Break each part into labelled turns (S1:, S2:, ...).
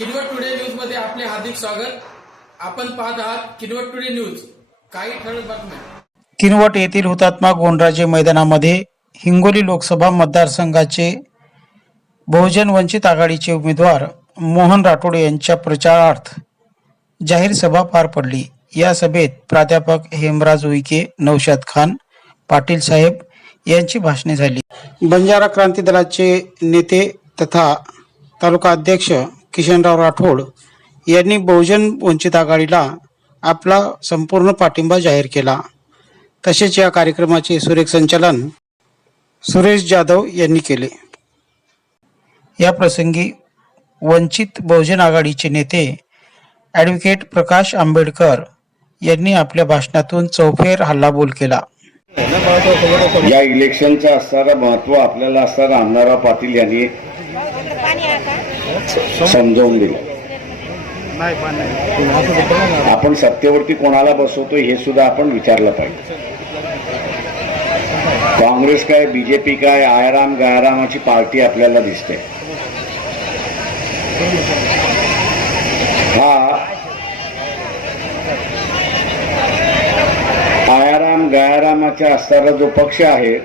S1: Kinwat today न्यूजमध्ये आपले हार्दिक स्वागत. आपण पाहत आहात किनवट टुडे न्यूज. काही ठळक बातम्या.
S2: किनवट येथील हुतात्मा गोंडराजे मैदानामध्ये हिंगोली लोकसभा मतदारसंघाचे बहुजन वंचित आघाडीचे उमेदवार मोहन राठोड यांच्या प्रचारार्थ जाहीर सभा पार पडली. या सभेत प्राध्यापक हेमराज उईके नौशाद खान पाटील साहेब यांची भाषणे झाली. बंजारा क्रांती दलाचे नेते तथा तालुका अध्यक्ष किशनराव राठोड यांनी बहुजन वंचित आघाडीला आपला संपूर्ण पाठिंबा जाहीर केला. तसेच या कार्यक्रमाचे सुरेख संचालन सुरेश जाधव यांनी केले. या प्रसंगी वंचित बहुजन आघाडीचे नेते ॲडव्होकेट प्रकाश आंबेडकर यांनी आपल्या भाषणातून चौफेर हल्लाबोल केला.
S3: या इलेक्शनचा असणारं महत्त्व आपल्याला असणारा अण्णाराव पाटील यांनी समजावून दिलं. आपण सत्तेवरती कोणाला बसवतो हे सुद्धा आपण विचारलं पाहिजे. काँग्रेस काय बीजेपी काय आयराम गायरामाची पार्टी आपल्याला दिसते. हा. आयाराम गयारामाच्या असणारा जो पक्ष आहे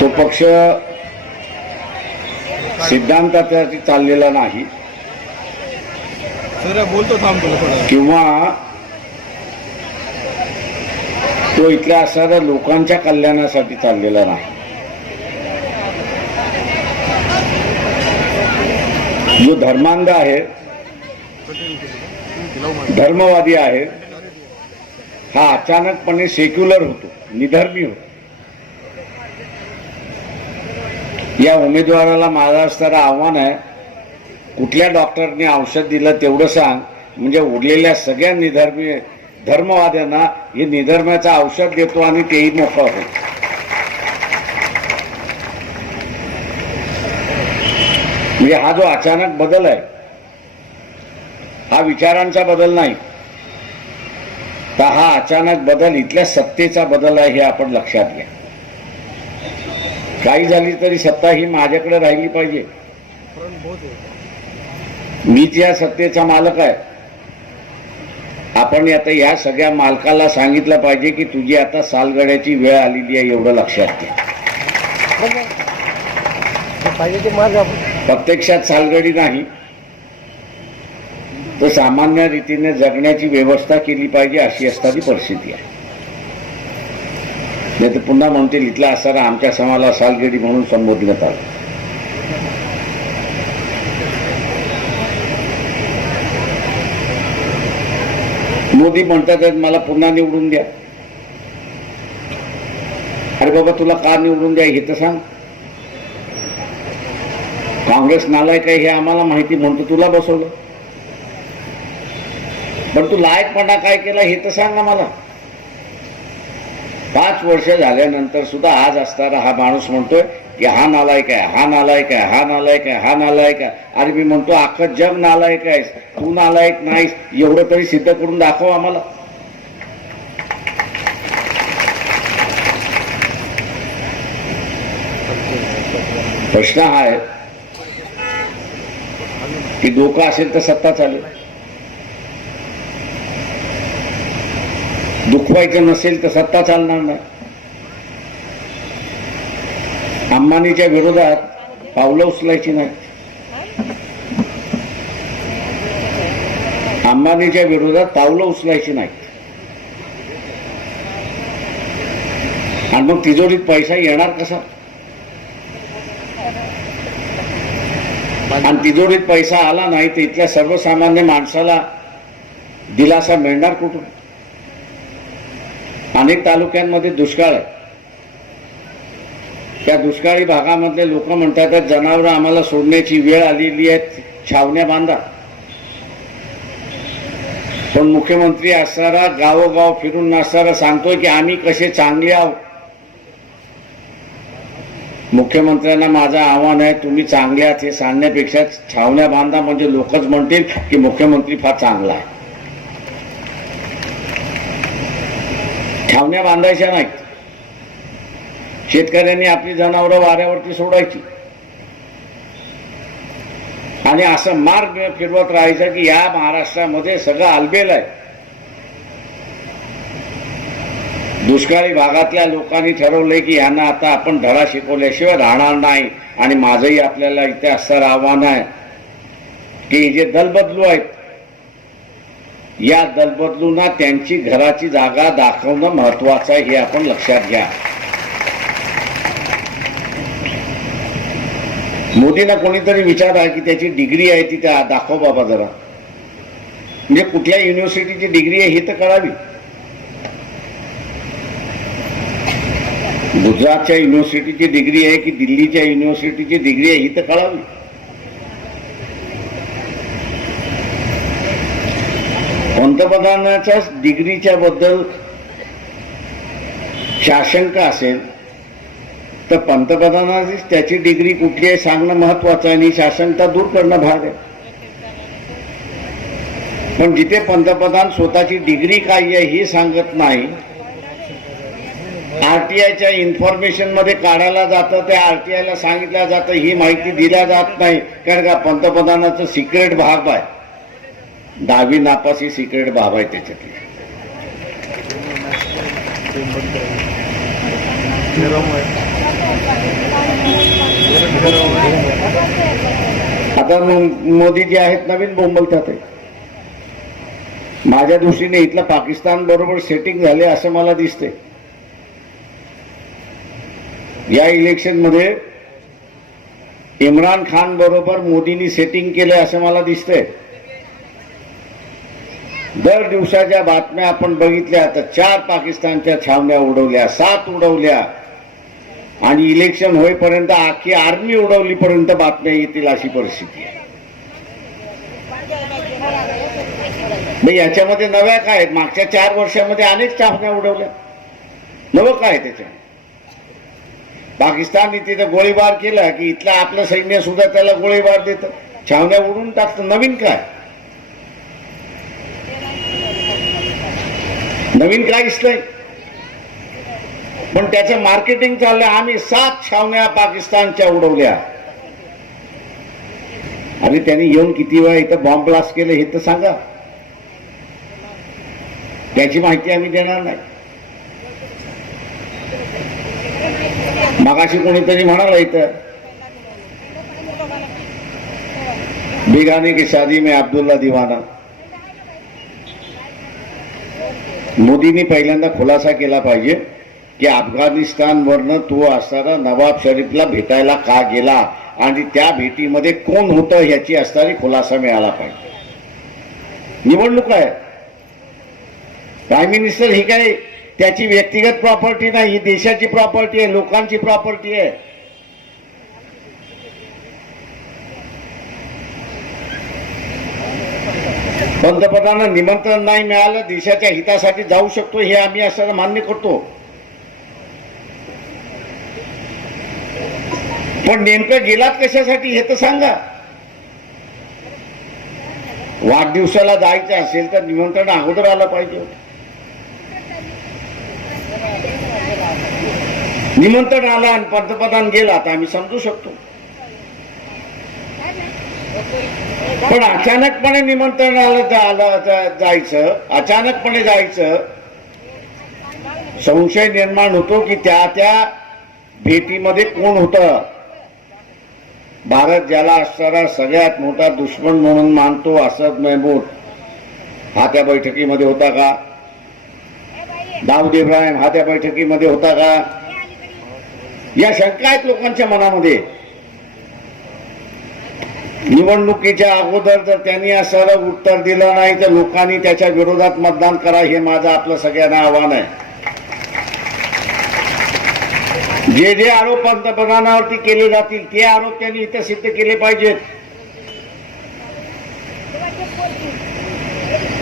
S3: तो पक्ष सिद्धांतासाठी चाललेला नाही.
S4: बोलतो
S3: किंवा तो इथल्या असणाऱ्या लोकांच्या कल्याणासाठी चाललेला नाही. जो धर्मांध आहे धर्मवादी आहे हा अचानकपणे सेक्युलर होतो निधर्मी होतो. या उमेदवाराला माझं असणारं आव्हान आहे. कुठल्या डॉक्टरने औषध दिलं तेवढं सांग. म्हणजे उरलेल्या सगळ्या निधर्मी धर्मवाद्यांना हे निधर्माचं औषध देतो आणि तेही मोकळं होईल. म्हणजे हा जो अचानक बदल आहे हा विचारांचा बदल नाही. तर हा अचानक बदल इथल्या सत्तेचा बदल आहे हे आपण लक्षात घ्या. काही झाली तरी सत्ता ही माझ्याकडे राहिली पाहिजे. मीच या सत्तेचा मालक आहे. आपण आता या सगळ्या मालकाला सांगितलं पाहिजे की तुझी आता सालगड्याची वेळ आलेली आहे एवढं लक्षात घे. प्रत्यक्षात सालगडी नाही. तर सामान्य रीतीने जगण्याची व्यवस्था केली पाहिजे अशी असणारी परिस्थिती आहे. नाही तर पुन्हा म्हणतील इथला असताना आमच्या समाजाला सालगिरी म्हणून संबोधण्यात आलं मोदी म्हणतात मला पुन्हा निवडून द्या. अरे बाबा तुला का निवडून द्या हे तर सांग. काँग्रेस नालायक आहे हे आम्हाला माहिती म्हणतो तुला बसवलं. पण तू लायकपणा काय केला हे तर सांग ना मला पाच वर्ष झाल्यानंतर सुद्धा आज असताना हा माणूस म्हणतोय की हा नालायक आहे हा नालायक आहे हा नालायक आहे हा नालायक आहे. अरे मी म्हणतो अख्खं जग नालायक आहेस. तू नालायक नाहीस. एवढं तरी सिद्ध करून दाखव आम्हाला. प्रश्न हा आहे की डोकं असेल तर सत्ता चालेल. दुखवायचं नसेल तर सत्ता चालणार नाही. अंबानीच्या विरोधात पावलं उचलायची नाही. अंबानीच्या विरोधात पावलं उचलायची नाही. आणि मग तिजोरीत पैसा येणार कसा? आणि तिजोरीत पैसा आला नाही तर इथल्या सर्वसामान्य माणसाला दिलासा मिळणार कुठून? अनेक तालुक्यांमध्ये दुष्काळ आहे. त्या दुष्काळी भागामधले लोक म्हणतात जनावर आम्हाला सोडण्याची वेळ आलेली आहे छावण्या बांधा. पण मुख्यमंत्री असणारा गावोगाव फिरून नसणारा सांगतोय की आम्ही कसे चांगले आहोत? मुख्यमंत्र्यांना माझं आव्हान आहे तुम्ही चांगले आहात हे सांगण्यापेक्षा छावण्या बांधा. म्हणजे लोकच म्हणतील की मुख्यमंत्री फार चांगला आहे. छावण्या बांधायच्या नाहीत. शेतकऱ्यांनी आपली जनावरं वाऱ्यावरती सोडायची. आणि असं मार्ग फिरवत राहायचं की या महाराष्ट्रामध्ये सगळं आलबेल आहे. दुष्काळी भागातल्या लोकांनी ठरवलंय की यांना आता आपण धडा शिकवल्याशिवाय राहणार नाही आणि माझंही आपल्याला इथे असणारं आव्हान आहे. की जे दलबदलू आहेत या दलबदलूंना त्यांची घराची जागा दाखवणं महत्वाचं आहे हे आपण लक्षात घ्या. मोदींना कोणीतरी विचारा की त्याची डिग्री आहे ती त्या दाखव बाबा जरा. म्हणजे कुठल्या युनिव्हर्सिटीची डिग्री आहे हे तर कळावी. गुजरातच्या युनिव्हर्सिटीची डिग्री आहे की दिल्लीच्या युनिव्हर्सिटीची डिग्री आहे ही तर कळावी. पंतप्रधानाच्या डिग्रीच्या बद्दल शाशंका असेल तर पंतप्रधानाची त्याची डिग्री कुठली आहे सांगणं महत्वाचं आहे आणि शासनता दूर करणं भाग आहे. पण जिथे पंतप्रधान स्वतःची डिग्री काय आहे ही सांगत नाही आरटीआयच्या इन्फॉर्मेशनमध्ये काढायला जातं त्या आरटीआयला सांगितलं जातं ही माहिती दिल्या जात नाही कारण का पंतप्रधानाचं सिक्रेट भाग आहे. दहावी नापासी सिक्रेट बाब आहे त्याच्यातली. आता मोदी जे आहेत नवीन बोंबलतात माझ्या दृष्टीने इथलं पाकिस्तान बरोबर सेटिंग झाले असं मला दिसते. या इलेक्शनमध्ये इम्रान खान बरोबर मोदींनी सेटिंग केले असं मला दिसतंय. दर दिवसाच्या बातम्या आपण बघितल्या तर चार पाकिस्तानच्या छावण्या उडवल्या सात उडवल्या. आणि इलेक्शन होईपर्यंत आखी आर्मी उडवलीपर्यंत बातम्या येतील अशी परिस्थिती आहे. मग याच्यामध्ये नव्या काय आहेत? मागच्या चार वर्षामध्ये अनेक छावण्या उडवल्या. नवं काय त्याच्या पाकिस्तानने तिथं गोळीबार केला की इथलं आपलं सैन्य सुद्धा त्याला गोळीबार देतं. छावण्या उडून टाकतं. नवीन काय? नवीन काय दिसलंय पण त्याचं मार्केटिंग चाललंय. आम्ही सात छावण्या पाकिस्तानच्या उडवल्या. आणि त्यांनी येऊन किती वेळा इथं बॉम्ब ब्लास्ट केलं हे तर सांगा. त्याची माहिती आम्ही देणार नाही. मगाशी कोणीतरी म्हणाला इथं बिगाने की शादी में अब्दुल्ला दिवाना. मोदींनी पहिल्यांदा खुलासा केला पाहिजे की अफगाणिस्तानवरनं तो असणारा नवाब शरीफला भेटायला का गेला? आणि त्या भेटीमध्ये कोण होतं ह्याची असणारी खुलासा मिळाला पाहिजे. निवडणूक आहे. प्राईम मिनिस्टर ही काय त्याची व्यक्तिगत प्रॉपर्टी नाही ही देशाची प्रॉपर्टी आहे लोकांची प्रॉपर्टी आहे. पंतप्रधानांना निमंत्रण नाही मिळालं देशाच्या हितासाठी जाऊ शकतो हे आम्ही असं मान्य करतो. पण नेमकं गेलात कशासाठी हे तर सांगा. वाढदिवसाला जायचं असेल तर निमंत्रण अगोदर आलं पाहिजे. निमंत्रण आलं आणि पंतप्रधान गेला तर आम्ही समजू शकतो. पण अचानकपणे निमंत्रण आलं तर आलं जायचं अचानकपणे जायचं संशय निर्माण होतो की त्या त्या भेटीमध्ये कोण होतं? भारत ज्याला असणारा सगळ्यात मोठा दुश्मन म्हणून मानतो असद महमूद हा त्या बैठकीमध्ये होता का? दाऊद इब्राहिम हा त्या बैठकीमध्ये होता का? या शंका आहेत लोकांच्या मनामध्ये. निवडणुकीच्या अगोदर जर त्यांनी असं उत्तर दिलं नाही तर लोकांनी त्याच्या विरोधात मतदान करा हे माझं आपलं सगळ्यांना आव्हान आहे. जे जे आरोप पंतप्रधानावरती केले जातील ते आरोप त्यांनी इथं सिद्ध केले पाहिजेत.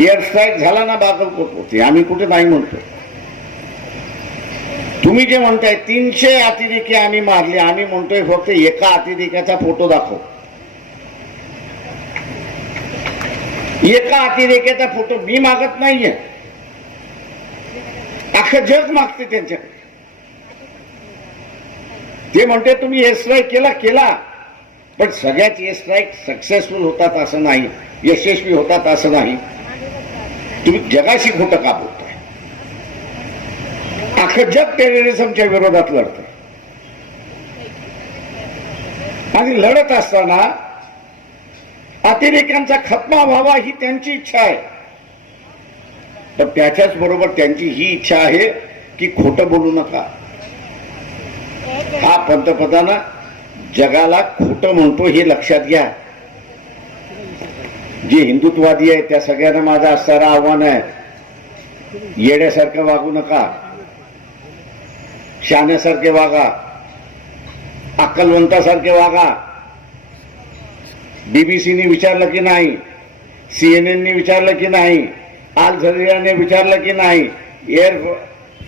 S3: एअर स्ट्राईक झाला ना बागलकोट आम्ही कुठे नाही म्हणतो. तुम्ही जे म्हणताय तीनशे अतिरेकी आम्ही मारले. आम्ही म्हणतोय फक्त एका अतिरेक्याचा फोटो दाखव. एका अतिरेक्याचा फोटो मी मागत नाहीये. अख्खं जग मागते त्यांच्याकडे. ते म्हणते तुम्ही हे स्ट्राईक केला केला. पण सगळ्याच ए स्ट्राईक सक्सेसफुल होतात असं नाही. यशस्वी होतात असं नाही. तुम्ही जगाशी खोटं का बोलताय? अख्खं जग टेररिझमच्या विरोधात लढत आणि लढत असताना अतिरेक्यांचा खत्मा व्हावा ही त्यांची इच्छा आहे. पण त्याच्याच बरोबर त्यांची ही इच्छा आहे की खोटं बोलू नका. हा पंतप्रधान जगाला खोटं म्हणतो हे लक्षात घ्या. जे हिंदुत्ववादी आहे त्या सगळ्यांना माझं असणारं आव्हान आहे. येड्यासारखं वागू नका. शाण्यासारखे वागा. अक्कलवंतासारखे वागा. बीबीसीने विचारलं की नाही? सीएनएनने विचारलं की नाही? आल झरियाने विचारलं की नाही? एअर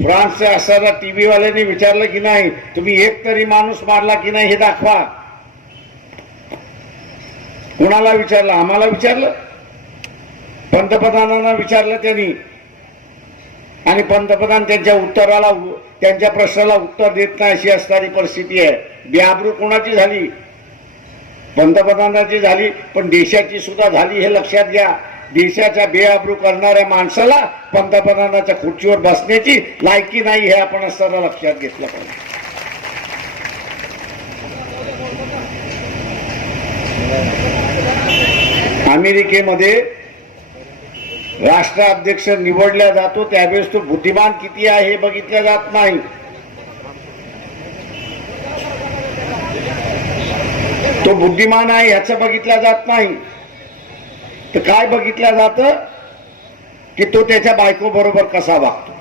S3: फ्रान्सचे असणारा टी व्हीवाल्याने विचारलं की नाही? तुम्ही एक तरी माणूस मारला की नाही हे दाखवा. कुणाला विचारलं? आम्हाला विचारलं. पंतप्रधानांना विचारलं त्यांनी. आणि पंतप्रधान त्यांच्या उत्तराला त्यांच्या प्रश्नाला उत्तर देत नाही अशी असणारी परिस्थिती आहे. बेआबरू कोणाची झाली? पंतप्रधानाची झाली पण देशाची सुद्धा झाली हे लक्षात घ्या. देशाच्या बेआबरू करणाऱ्या माणसाला पंतप्रधानाच्या खुर्चीवर बसण्याची लायकी नाही हे आपण असताना लक्षात घेतलं पाहिजे. अमेरिकेमध्ये राष्ट्राध्यक्ष निवडला जातो त्यावेळेस तो बुद्धिमान किती आहे हे बघितलं जात नाही. तो बुद्धिमान आहे ह्याचं बघितलं जात नाही. तर काय बघितलं जात? की तो त्याच्या बायको बरोबर कसा वागतो.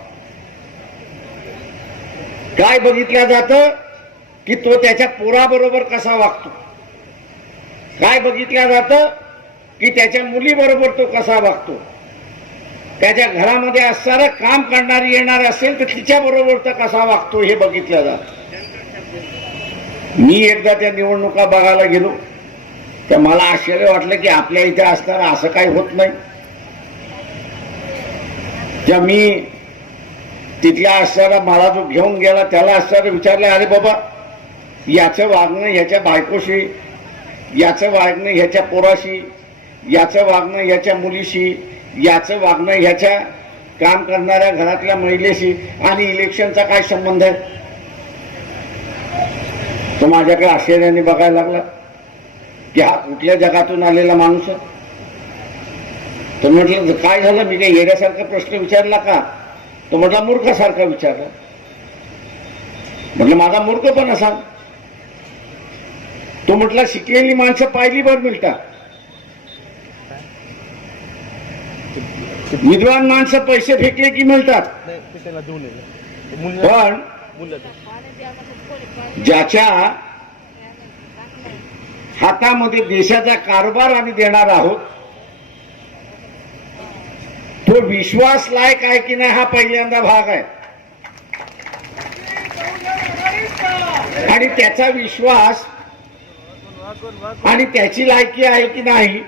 S3: काय बघितलं जात? की तो त्याच्या पोराबरोबर कसा वागतो. काय बघितलं जात? की त्याच्या मुलीबरोबर तो कसा वागतो. त्याच्या घरामध्ये असणारं काम करणारी येणार असेल तर तिच्या बरोबर तर कसा वागतो हे बघितलं जातं. मी एकदा त्या निवडणुका बघायला गेलो. तर मला आश्चर्य वाटलं की आपल्या इथे असताना असं काही होत नाही. त्या मी तिथल्या असणारा मला जो घेऊन गेला त्याला आश्चर्य विचारलं अरे बाबा याचं वागणं ह्याच्या बायकोशी याचं वागणं ह्याच्या पोराशी याचं वागणं ह्याच्या मुलीशी याचं वागणं ह्याच्या काम करणाऱ्या घरातल्या महिलेशी आणि इलेक्शनचा काय संबंध आहे? तो माझ्याकडे आश्चर्याने बघायला लागला की हा कुठल्या जगातून आलेला माणूस आहे? तर म्हटलं काय झालं? मी काही येण्यासारखा प्रश्न विचारला का? तो म्हटला मूर्खासारखा विचारला. म्हटलं माझा मूर्खपणा सांग तो म्हटला शिकलेली माणसं पाहिली भर मिळतात विद्वान माणसं पैसे फेकले की मिळतात पण ज्याच्या हातामध्ये देशाचा कारभार आम्ही देणार आहोत तो विश्वास लायक आहे की नाही हा पहिल्यांदा भाग आहे. आणि त्याचा विश्वास आणि त्याची लायकी आहे की नाही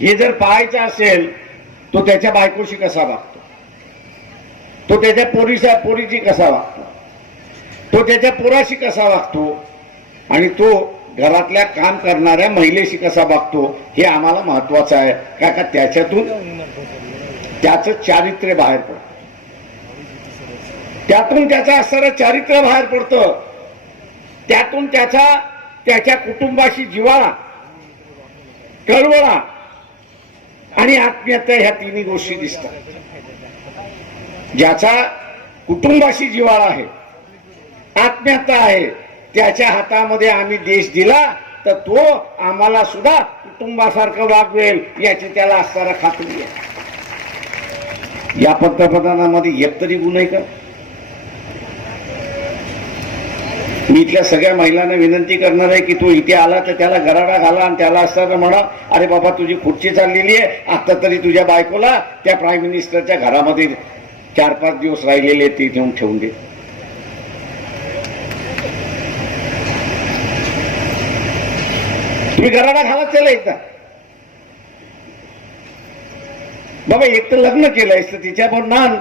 S3: हे जर पाहायचं असेल तो त्याच्या बायकोशी कसा वागतो? तो त्याच्या पोरीच्या पोरीची कसा वागतो? तो त्याच्या पोराशी कसा वागतो? आणि तो घरातल्या काम करणाऱ्या महिलेशी कसा वागतो? हे आम्हाला महत्वाचं आहे. का का त्याच्यातून त्याचं चारित्र्य बाहेर पडतं. त्यातून त्याचं असणारं चारित्र्य बाहेर पडतं. त्यातून त्याचा त्याच्या कुटुंबाशी जिवाळा कळवळा आणि आत्मीयता ह्या तिन्ही गोष्टी दिसतात. ज्याचा कुटुंबाशी जिवाळा आहे आत्मीयता आहे. त्याच्या हातामध्ये आम्ही देश दिला तर तो आम्हाला सुद्धा कुटुंबासारखं वागवेल याची त्याला असणारा खात्री आहे. या पंतप्रधानामध्ये एक तरी गुण आहे का? मी इथल्या सगळ्या महिलांना विनंती करणार आहे की तू इथे आला तर त्याला गराडा घाला आणि त्याला असताना म्हणा अरे बाबा तुझी खुर्ची चाललेली आहे आता तरी तुझ्या बायकोला त्या प्राईम मिनिस्टरच्या घरामध्ये चार पाच दिवस राहिलेले ते घेऊन ठेवून दे. तुम्ही गराडा घालत त्याला एकदा बाबा एक तर लग्न केलंयस तर तिच्याबरोबर नान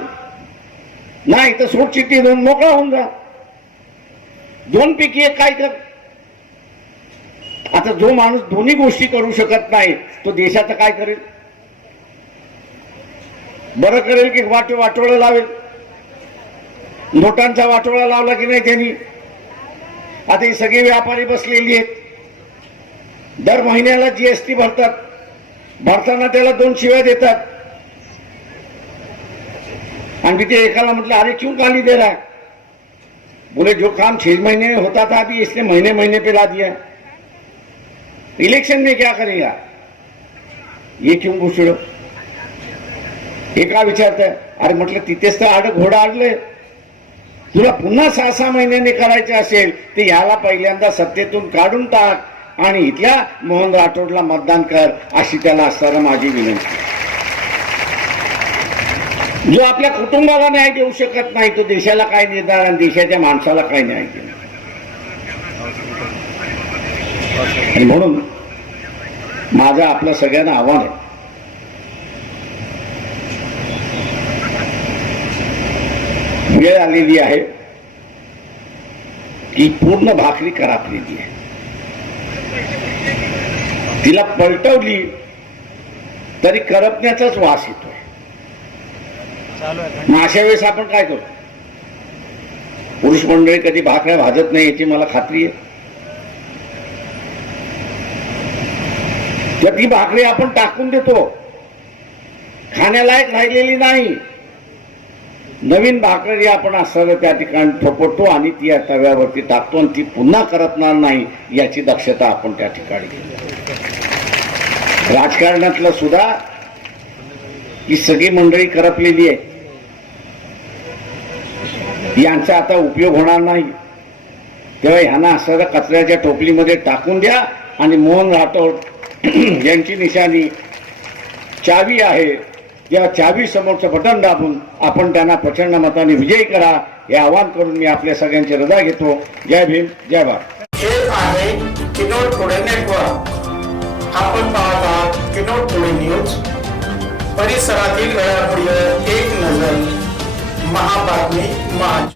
S3: नाही तर सूट चिठ्ठी देऊन मोकळा होऊन जा. दोन पैकी एक काय कर. आता जो माणूस दोन्ही गोष्टी करू शकत नाही तो देशाचं काय करेल? बरं करेल की वाट वाटोळं लावेल? नोटांचा वाटोळा लावला की नाही त्यांनी? आता ही सगळी व्यापारी बसलेली आहेत. दर महिन्याला जीएसटी भरतात. भरताना त्याला दोन शिव्या देतात. आणि मी ते एकाला म्हटलं अरे क्यों गाली दे रहा है? बोले जो काम छह महीने में होता था अभी इसने महीने महीने पे ला दिया इलेक्शन में क्या करेगा? ये क्यों घुसड़ो एका विचारतंय अरे म्हटलं तिथेच तर आड घोडा आडले तुला पुन्हा सहा सहा महिन्याने करायचे असेल तर याला पहिल्यांदा सत्तेतून काढून टाक. आणि इथल्या मोहन राठोडला मतदान कर अशी त्याला असताना माझी विनंती. जो आपल्या कुटुंबाला न्याय देऊ शकत नाही तो देशाला काय देणार आणि देशाच्या माणसाला काय न्याय देणार? आणि म्हणून माझं आपल्या सगळ्यांना आव्हान आहे. वेळ आलेली आहे की पूर्ण भाकरी करापलेली आहे. तिला पलटवली तरी करपण्याचाच वास येतोय. मग अशा वेळेस आपण काय करतो पुरुष मंडळी कधी भाकऱ्या भाजत नाही याची मला खात्री आहे. तर ती भाकरी आपण टाकून देतो. खाण्यालायक राहिलेली नाही. नवीन भाकरी आपण असताना त्या ठिकाणी थोपटतो आणि ती या तव्यावरती टाकतो आणि ती पुन्हा करपणार नाही याची दक्षता आपण त्या ठिकाणी घेतो. राजकारणातलं सुद्धा ही सगळी मंडळी करपलेली आहे. यांचा आता उपयोग होणार नाही. तेव्हा ह्यांना असं कचऱ्याच्या टोपलीमध्ये टाकून द्या आणि मोहन राठोड यांची निशाणी चावी आहे. या चावी समोरचं बटन दाबून आपण त्यांना प्रचंड मताने विजयी करा. हे आवाहन करून मी आपल्या सगळ्यांची रजा घेतो. जय भीम जय भारत.
S2: आपण पाहत आहात किनोट पुणे न्यूज परिसरातील घडामोडीवर एक नजर महाबातमी महाज